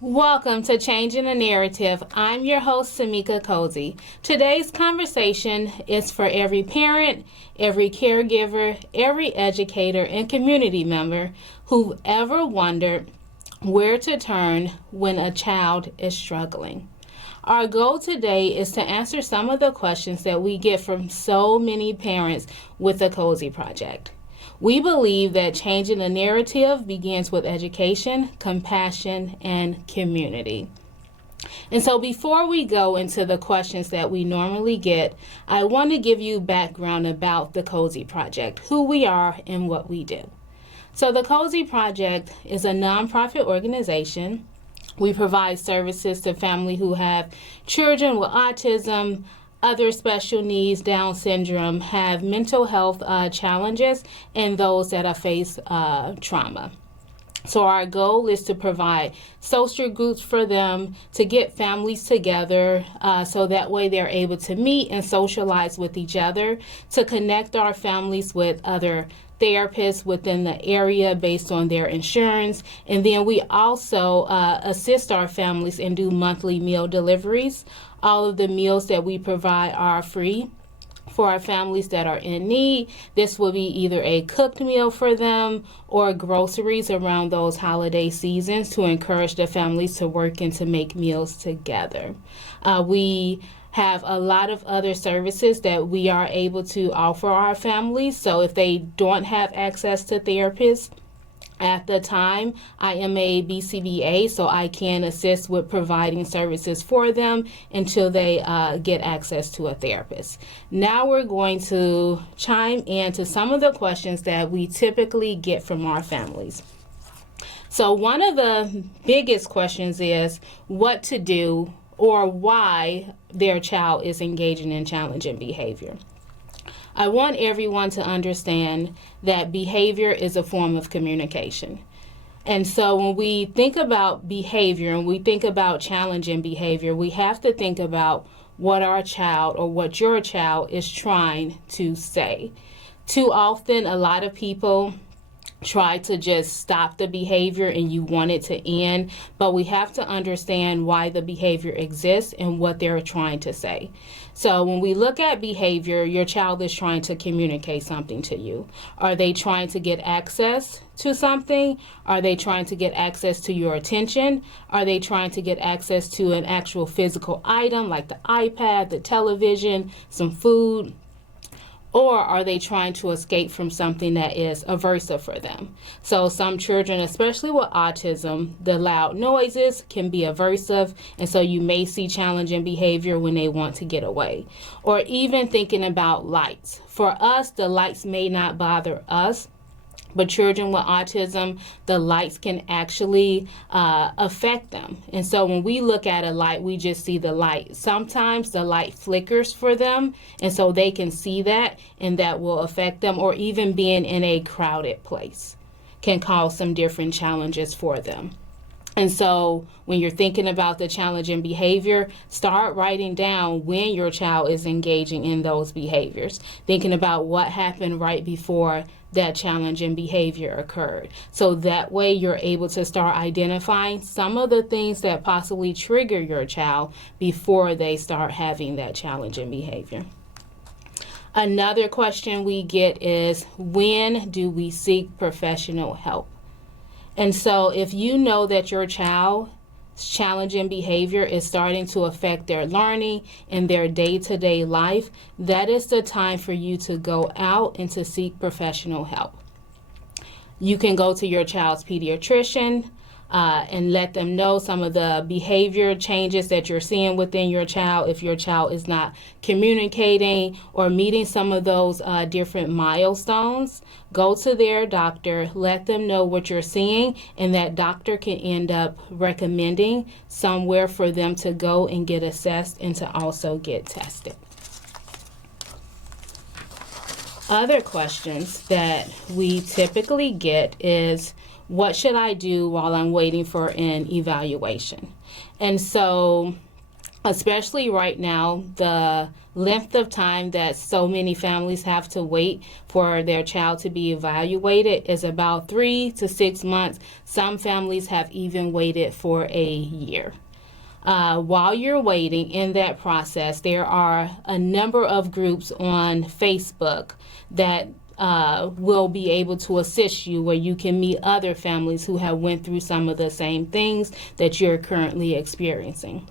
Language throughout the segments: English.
Welcome to Changing the Narrative. I'm your host, Sammika Cosey. Today's conversation is for every parent, every caregiver, every educator, and community member who've ever wondered where to turn when a child is struggling. Our goal today is to answer some of the questions that we get from so many parents with the Cosey Project. We believe that changing the narrative begins with education, compassion, and community. And so before we go into the questions that we normally get, I want to give you background about the Cosey Project, who we are and what we do. So the Cosey Project is a nonprofit organization. We provide services to families who have children with autism, other special needs, Down syndrome, have mental health challenges, and those that have faced trauma. So our goal is to provide social groups for them, to get families together so that way they're able to meet and socialize with each other, to connect our families with other therapists within the area based on their insurance. And then we also assist our families and do monthly meal deliveries. All of the meals that we provide are free for our families that are in need. This will be either a cooked meal for them or groceries around those holiday seasons to encourage the families to work and to make meals together. We have a lot of other services that we are able to offer our families. So if they don't have access to therapists at the time, I am a BCBA, so I can assist with providing services for them until they get access to a therapist. Now we're going to chime into some of the questions that we typically get from our families. So one of the biggest questions is what to do or why their child is engaging in challenging behavior. I want everyone to understand that behavior is a form of communication. And so when we think about behavior and we think about challenging behavior, we have to think about what our child or what your child is trying to say. Too often, a lot of people try to just stop the behavior and you want it to end, but we have to understand why the behavior exists and what they're trying to say. So when we look at behavior, your child is trying to communicate something to you. Are they trying to get access to something? Are they trying to get access to your attention? Are they trying to get access to an actual physical item like the iPad, the television, some food? Or are they trying to escape from something that is aversive for them? So some children, especially with autism, the loud noises can be aversive, and so you may see challenging behavior when they want to get away. Or even thinking about lights. For us, the lights may not bother us, but children with autism, the lights can actually affect them. And so when we look at a light, we just see the light. Sometimes the light flickers for them, and so they can see that, and that will affect them. Or even being in a crowded place can cause some different challenges for them. And so when you're thinking about the challenging behavior, start writing down when your child is engaging in those behaviors, thinking about what happened right before that challenging behavior occurred. So that way you're able to start identifying some of the things that possibly trigger your child before they start having that challenging behavior. Another question we get is, when do we seek professional help? And so if you know that your child's challenging behavior is starting to affect their learning and their day-to-day life, that is the time for you to go out and to seek professional help. You can go to your child's pediatrician and let them know some of the behavior changes that you're seeing within your child. If your child is not communicating or meeting some of those different milestones, go to their doctor, let them know what you're seeing, and that doctor can end up recommending somewhere for them to go and get assessed and to also get tested. Other questions that we typically get is, what should I do while I'm waiting for an evaluation? And so, especially right now, the length of time that so many families have to wait for their child to be evaluated is about 3 to 6 months. Some families have even waited for a year. While you're waiting in that process, there are a number of groups on Facebook that will be able to assist you, where you can meet other families who have went through some of the same things that you're currently experiencing.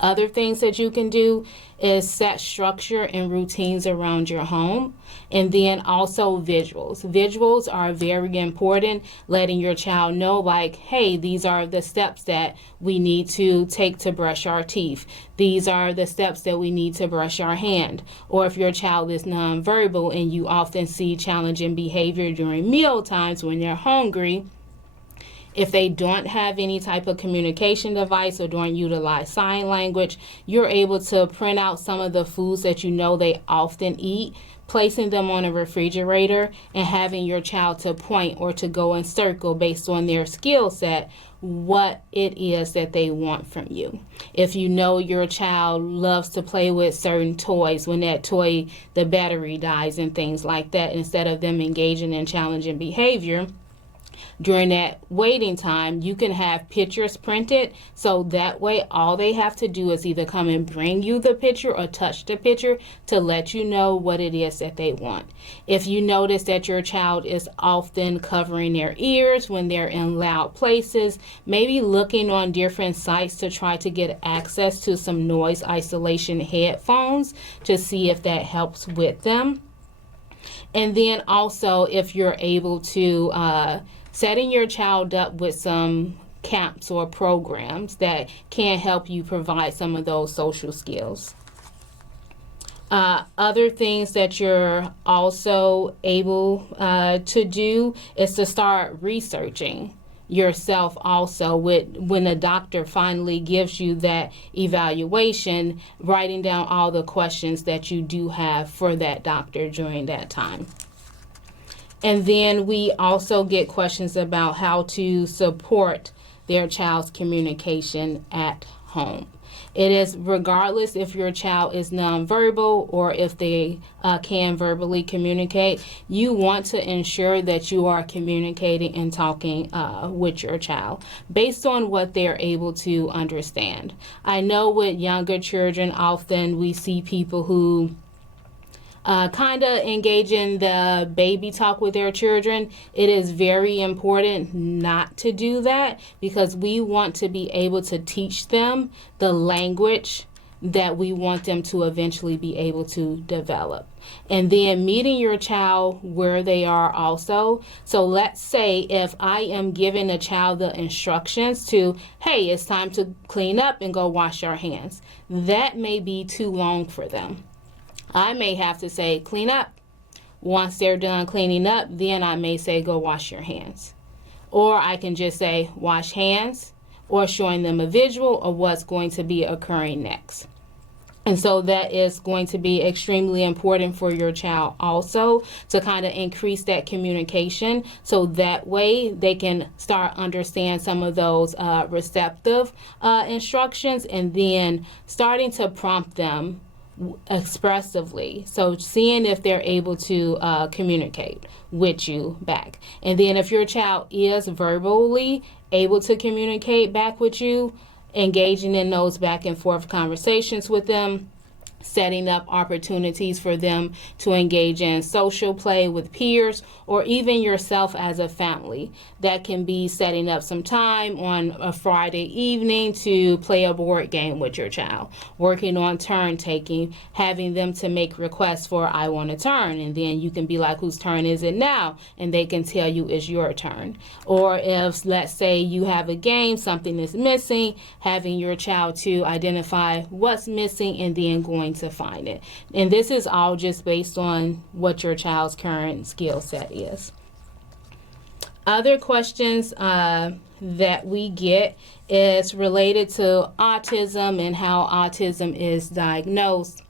Other things that you can do is set structure and routines around your home, and then also visuals. Visuals are very important, letting your child know, like, hey, these are the steps that we need to take to brush our teeth. These are the steps that we need to brush our hand. Or if your child is nonverbal and you often see challenging behavior during meal times when they're hungry, if they don't have any type of communication device or don't utilize sign language, you're able to print out some of the foods that you know they often eat, placing them on a refrigerator, and having your child to point or to go in circle based on their skill set what it is that they want from you. If you know your child loves to play with certain toys, when that toy, the battery dies and things like that, instead of them engaging in challenging behavior, during that waiting time, you can have pictures printed, so that way all they have to do is either come and bring you the picture or touch the picture to let you know what it is that they want. If you notice that your child is often covering their ears when they're in loud places, maybe looking on different sites to try to get access to some noise isolation headphones to see if that helps with them. And then also, if you're able to setting your child up with some camps or programs that can help you provide some of those social skills. Other things that you're also able to do is to start researching yourself also, when the doctor finally gives you that evaluation, writing down all the questions that you do have for that doctor during that time. And then we also get questions about how to support their child's communication at home. It is regardless if your child is nonverbal or if they can verbally communicate, you want to ensure that you are communicating and talking with your child based on what they're able to understand. I know with younger children, often we see people who kind of engage in the baby talk with their children. It is very important not to do that, because we want to be able to teach them the language that we want them to eventually be able to develop. And then meeting your child where they are also. So let's say if I am giving a child the instructions to, hey, it's time to clean up and go wash your hands, that may be too long for them. I may have to say, clean up. Once they're done cleaning up, then I may say, go wash your hands. Or I can just say, wash hands, or showing them a visual of what's going to be occurring next. And so that is going to be extremely important for your child also, to kind of increase that communication, so that way they can start understand some of those receptive instructions, and then starting to prompt them expressively, so seeing if they're able to communicate with you back. And then if your child is verbally able to communicate back with you, engaging in those back and forth conversations with them, setting up opportunities for them to engage in social play with peers, or even yourself as a family. That can be setting up some time on a Friday evening to play a board game with your child, working on turn taking, having them to make requests for, I want a turn, and then you can be like, whose turn is it now? And they can tell you it's your turn. Or if, let's say, you have a game, something is missing, having your child to identify what's missing and then going to find it. And this is all just based on what your child's current skill set is. Other questions that we get is related to autism and how autism is diagnosed.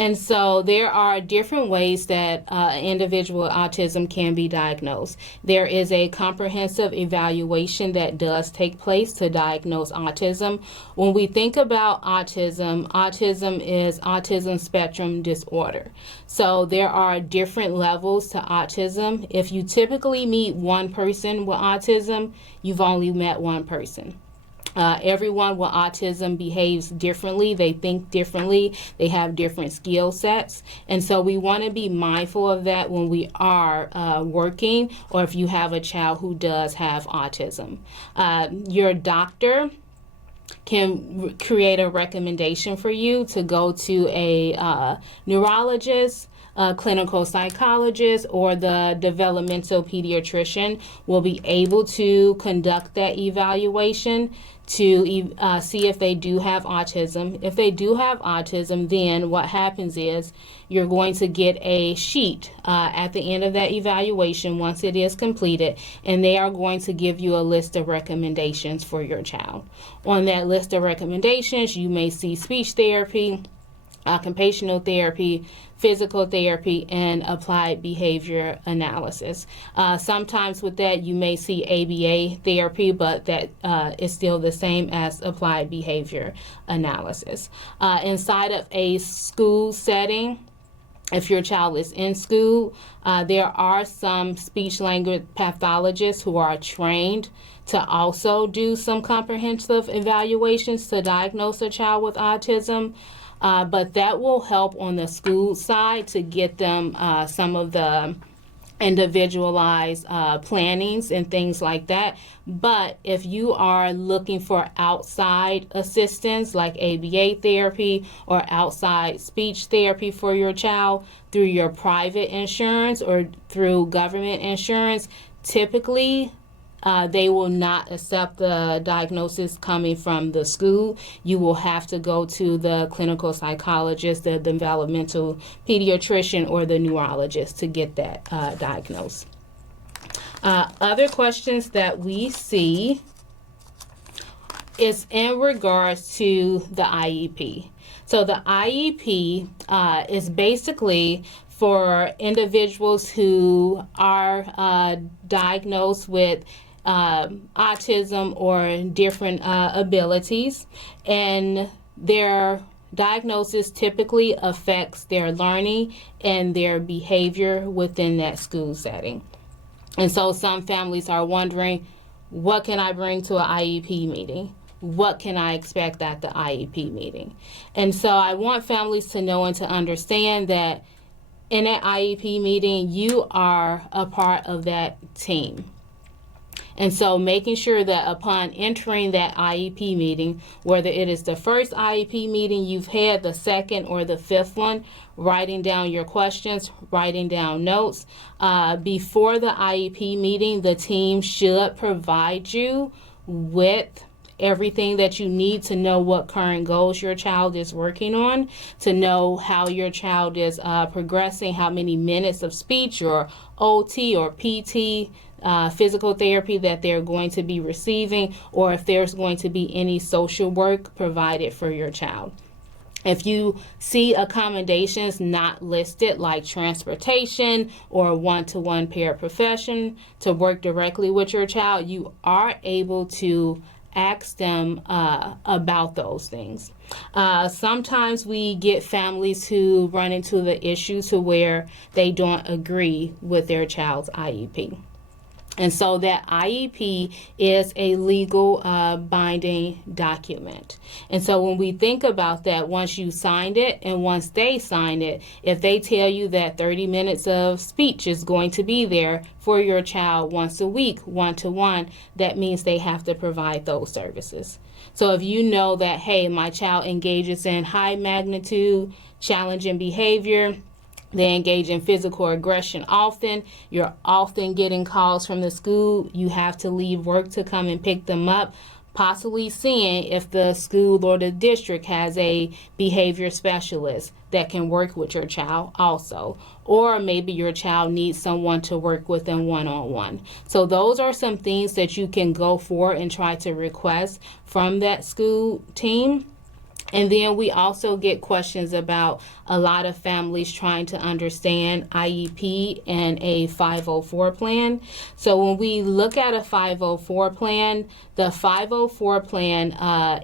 And so there are different ways that individual with autism can be diagnosed. There is a comprehensive evaluation that does take place to diagnose autism. When we think about autism, autism is autism spectrum disorder. So there are different levels to autism. If you typically meet one person with autism, you've only met one person. Everyone with autism behaves differently. They think differently. They have different skill sets. And so we want to be mindful of that when we are working, or if you have a child who does have autism. Your doctor can create a recommendation for you to go to a neurologist, a clinical psychologist, or the developmental pediatrician will be able to conduct that evaluation to see if they do have autism. If they do have autism, then what happens is you're going to get a sheet at the end of that evaluation once it is completed, and they are going to give you a list of recommendations for your child. On that list of recommendations, you may see speech therapy, occupational therapy, physical therapy, and applied behavior analysis. Sometimes with that, you may see ABA therapy, but that is still the same as applied behavior analysis. Inside of a school setting, if your child is in school, there are some speech language pathologists who are trained to also do some comprehensive evaluations to diagnose a child with autism. But that will help on the school side to get them some of the individualized plannings and things like that. But if you are looking for outside assistance like ABA therapy or outside speech therapy for your child through your private insurance or through government insurance, typically they will not accept the diagnosis coming from the school. You will have to go to the clinical psychologist, the developmental pediatrician, or the neurologist to get that diagnosed. Other questions that we see is in regards to the IEP. So the IEP is basically for individuals who are diagnosed with autism or different abilities, and their diagnosis typically affects their learning and their behavior within that school setting. And so some families are wondering, what can I bring to an IEP meeting? What can I expect at the IEP meeting? And so I want families to know and to understand that in that IEP meeting, you are a part of that team. And so making sure that upon entering that IEP meeting, whether it is the first IEP meeting you've had, the second or the fifth one, writing down your questions, writing down notes. Before the IEP meeting, the team should provide you with everything that you need to know what current goals your child is working on, to know how your child is progressing, how many minutes of speech or OT or PT, physical therapy that they're going to be receiving, or if there's going to be any social work provided for your child. If you see accommodations not listed, like transportation or one-to-one paraprofession to work directly with your child, you are able to ask them about those things. Sometimes we get families who run into the issue to where they don't agree with their child's IEP. And so that IEP is a legal binding document. And so when we think about that, once you signed it and once they sign it, if they tell you that 30 minutes of speech is going to be there for your child once a week, one-to-one, that means they have to provide those services. So if you know that, hey, my child engages in high magnitude, challenging behavior, they engage in physical aggression often, you're often getting calls from the school, you have to leave work to come and pick them up, possibly seeing if the school or the district has a behavior specialist that can work with your child also. Or maybe your child needs someone to work with them one-on-one. So those are some things that you can go for and try to request from that school team. And then we also get questions about a lot of families trying to understand IEP and a 504 plan. So when we look at a 504 plan, the 504 plan,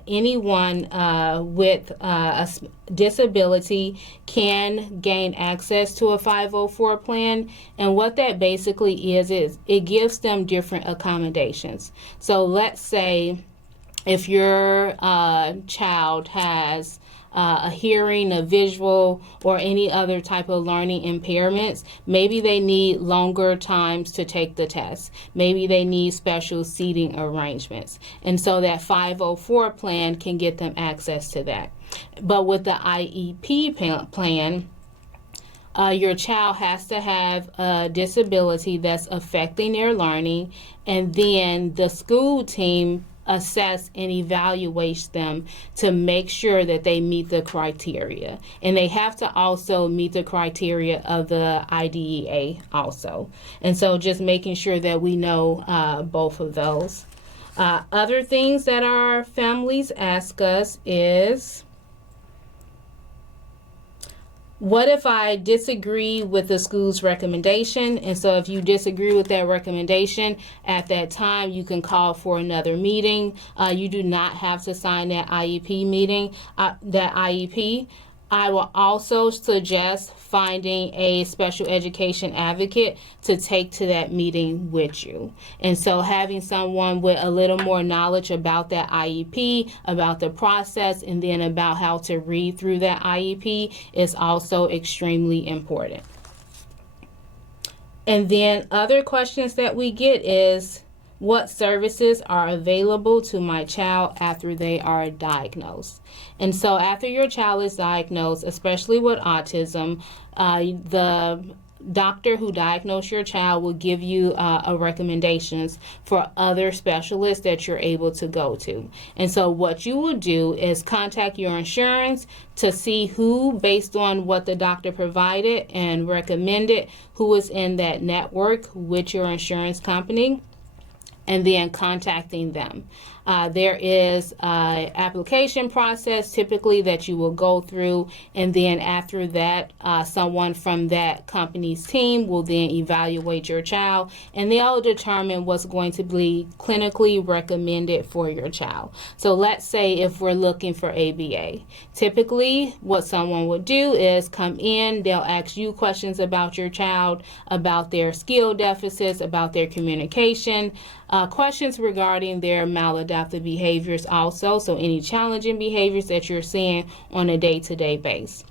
anyone with a disability can gain access to a 504 plan. And what that basically is it gives them different accommodations. So let's say if your child has a hearing, a visual, or any other type of learning impairments, maybe they need longer times to take the test. Maybe they need special seating arrangements. And so that 504 plan can get them access to that. But with the IEP plan, your child has to have a disability that's affecting their learning, and then the school team assess and evaluate them to make sure that they meet the criteria. And they have to also meet the criteria of the IDEA also. And so just making sure that we know both of those. Other things that our families ask us is, what if I disagree with the school's recommendation? And so if you disagree with that recommendation, at that time you can call for another meeting. You do not have to sign that IEP. I will also suggest finding a special education advocate to take to that meeting with you. And so having someone with a little more knowledge about that IEP, about the process, and then about how to read through that IEP is also extremely important. And then other questions that we get is, what services are available to my child after they are diagnosed? And so after your child is diagnosed, especially with autism, the doctor who diagnosed your child will give you recommendations for other specialists that you're able to go to. And so what you will do is contact your insurance to see who, based on what the doctor provided and recommended, who is in that network with your insurance company, and then contacting them. There is an application process typically that you will go through, and then after that, someone from that company's team will then evaluate your child, and they'll determine what's going to be clinically recommended for your child. So let's say if we're looking for ABA, typically what someone would do is come in, they'll ask you questions about your child, about their skill deficits, about their communication, questions regarding their maladaptive behaviors also, so any challenging behaviors that you're seeing on a day-to-day basis.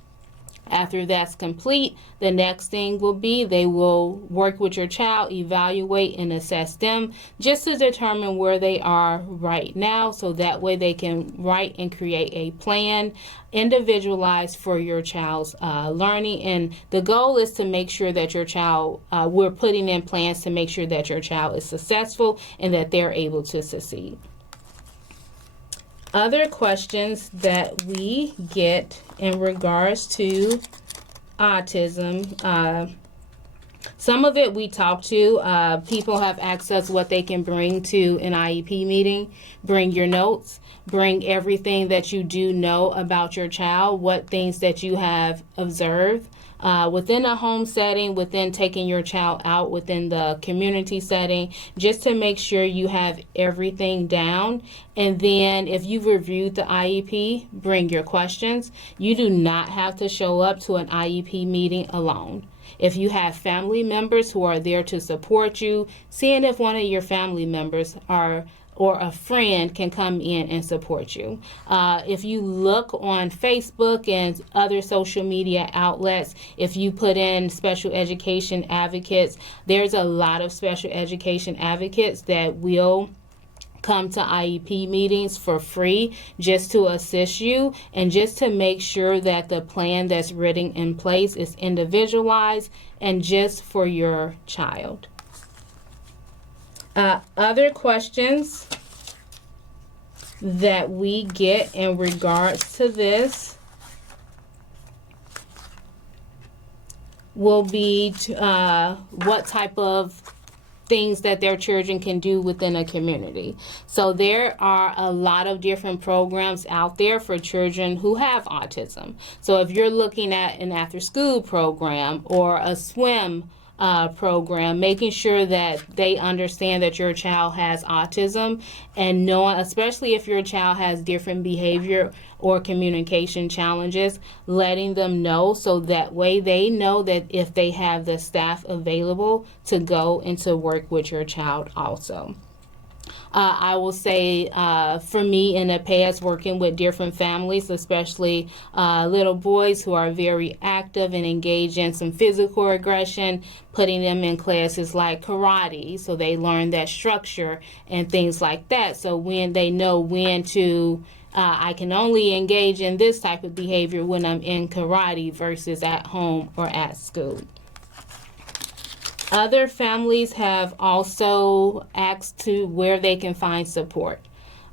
After that's complete, the next thing will be they will work with your child, evaluate and assess them just to determine where they are right now, so that way they can write and create a plan individualized for your child's learning. And the goal is to make sure that your child, we're putting in plans to make sure that your child is successful and that they're able to succeed. Other questions that we get in regards to autism, some of it we talk to. People have asked us what they can bring to an IEP meeting. Bring your notes. Bring everything that you do know about your child, what things that you have observed. Within a home setting, within taking your child out within the community setting, just to make sure you have everything down. And then if you've reviewed the IEP, bring your questions. You do not have to show up to an IEP meeting alone. If you have family members who are there to support you, seeing if one of your family members or a friend can come in and support you. If you look on Facebook and other social media outlets, if you put in special education advocates, there's a lot of special education advocates that will come to IEP meetings for free just to assist you and just to make sure that the plan that's written in place is individualized and just for your child. Other questions that we get in regards to this will be what type of things that their children can do within a community. So there are a lot of different programs out there for children who have autism. So if you're looking at an after-school program or a swim program, making sure that they understand that your child has autism, and knowing, especially if your child has different behavior or communication challenges, letting them know so that way they know that if they have the staff available to go and to work with your child also. I will say for me in the past, working with different families, especially little boys who are very active and engaged in some physical aggression, putting them in classes like karate so they learn that structure and things like that. So when they know when to I can only engage in this type of behavior when I'm in karate versus at home or at school. Other families have also asked to where they can find support.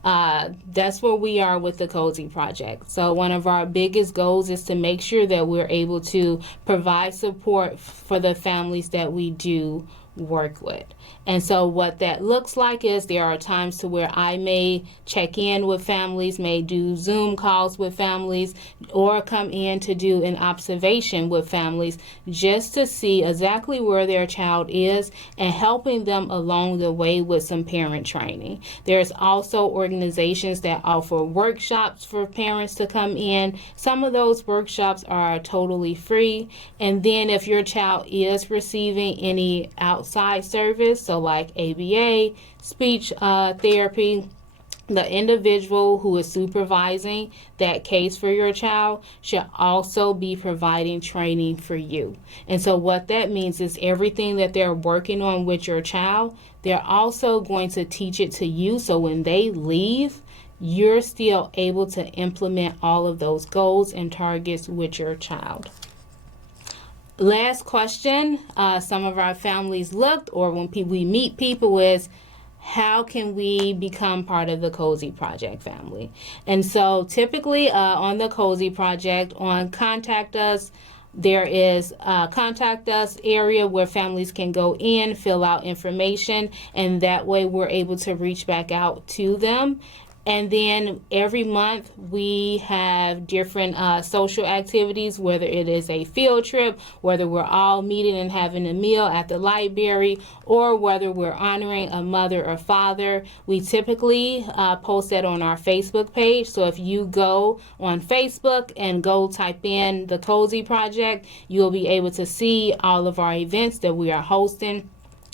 That's where we are with the Cosey Project. So one of our biggest goals is to make sure that we're able to provide support for the families that we do work with. And so what that looks like is there are times to where I may check in with families, may do Zoom calls with families, or come in to do an observation with families just to see exactly where their child is and helping them along the way with some parent training. There's also organizations that offer workshops for parents to come in. Some of those workshops are totally free. And then if your child is receiving any outside service, so like ABA, speech therapy, the individual who is supervising that case for your child should also be providing training for you. And so what that means is everything that they're working on with your child, they're also going to teach it to you. So when they leave, you're still able to implement all of those goals and targets with your child. Last question, some of our families looked, or when we meet people, is how can we become part of the Cosey Project family? And so typically on the Cosey Project, on Contact Us, there is a Contact Us area where families can go in, fill out information, and that way we're able to reach back out to them. And then every month we have different social activities, whether it is a field trip, whether we're all meeting and having a meal at the library, or whether we're honoring a mother or father. We typically post that on our Facebook page. So if you go on Facebook and go type in the Cosey Project, you'll be able to see all of our events that we are hosting.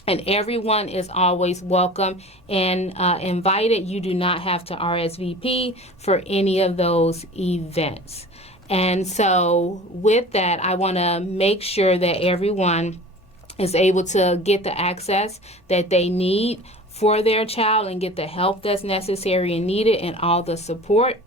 And everyone is always welcome and invited. You do not have to RSVP for any of those events. And so with that, I want to make sure that everyone is able to get the access that they need for their child and get the help that's necessary and needed and all the support.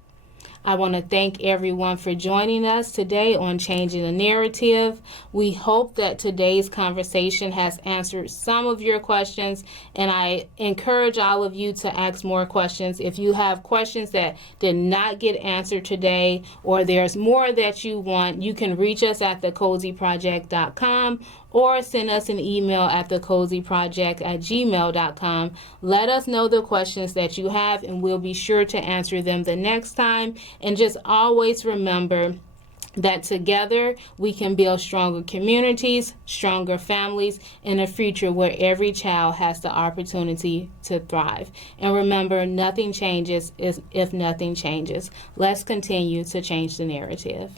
I want to thank everyone for joining us today on Changing the Narrative. We hope that today's conversation has answered some of your questions, and I encourage all of you to ask more questions. If you have questions that did not get answered today, or there's more that you want, you can reach us at thecoseyproject.com or send us an email at thecoseyproject@gmail.com. Let us know the questions that you have, and we'll be sure to answer them the next time. And just always remember that together we can build stronger communities, stronger families, and a future where every child has the opportunity to thrive. And remember, nothing changes if nothing changes. Let's continue to change the narrative.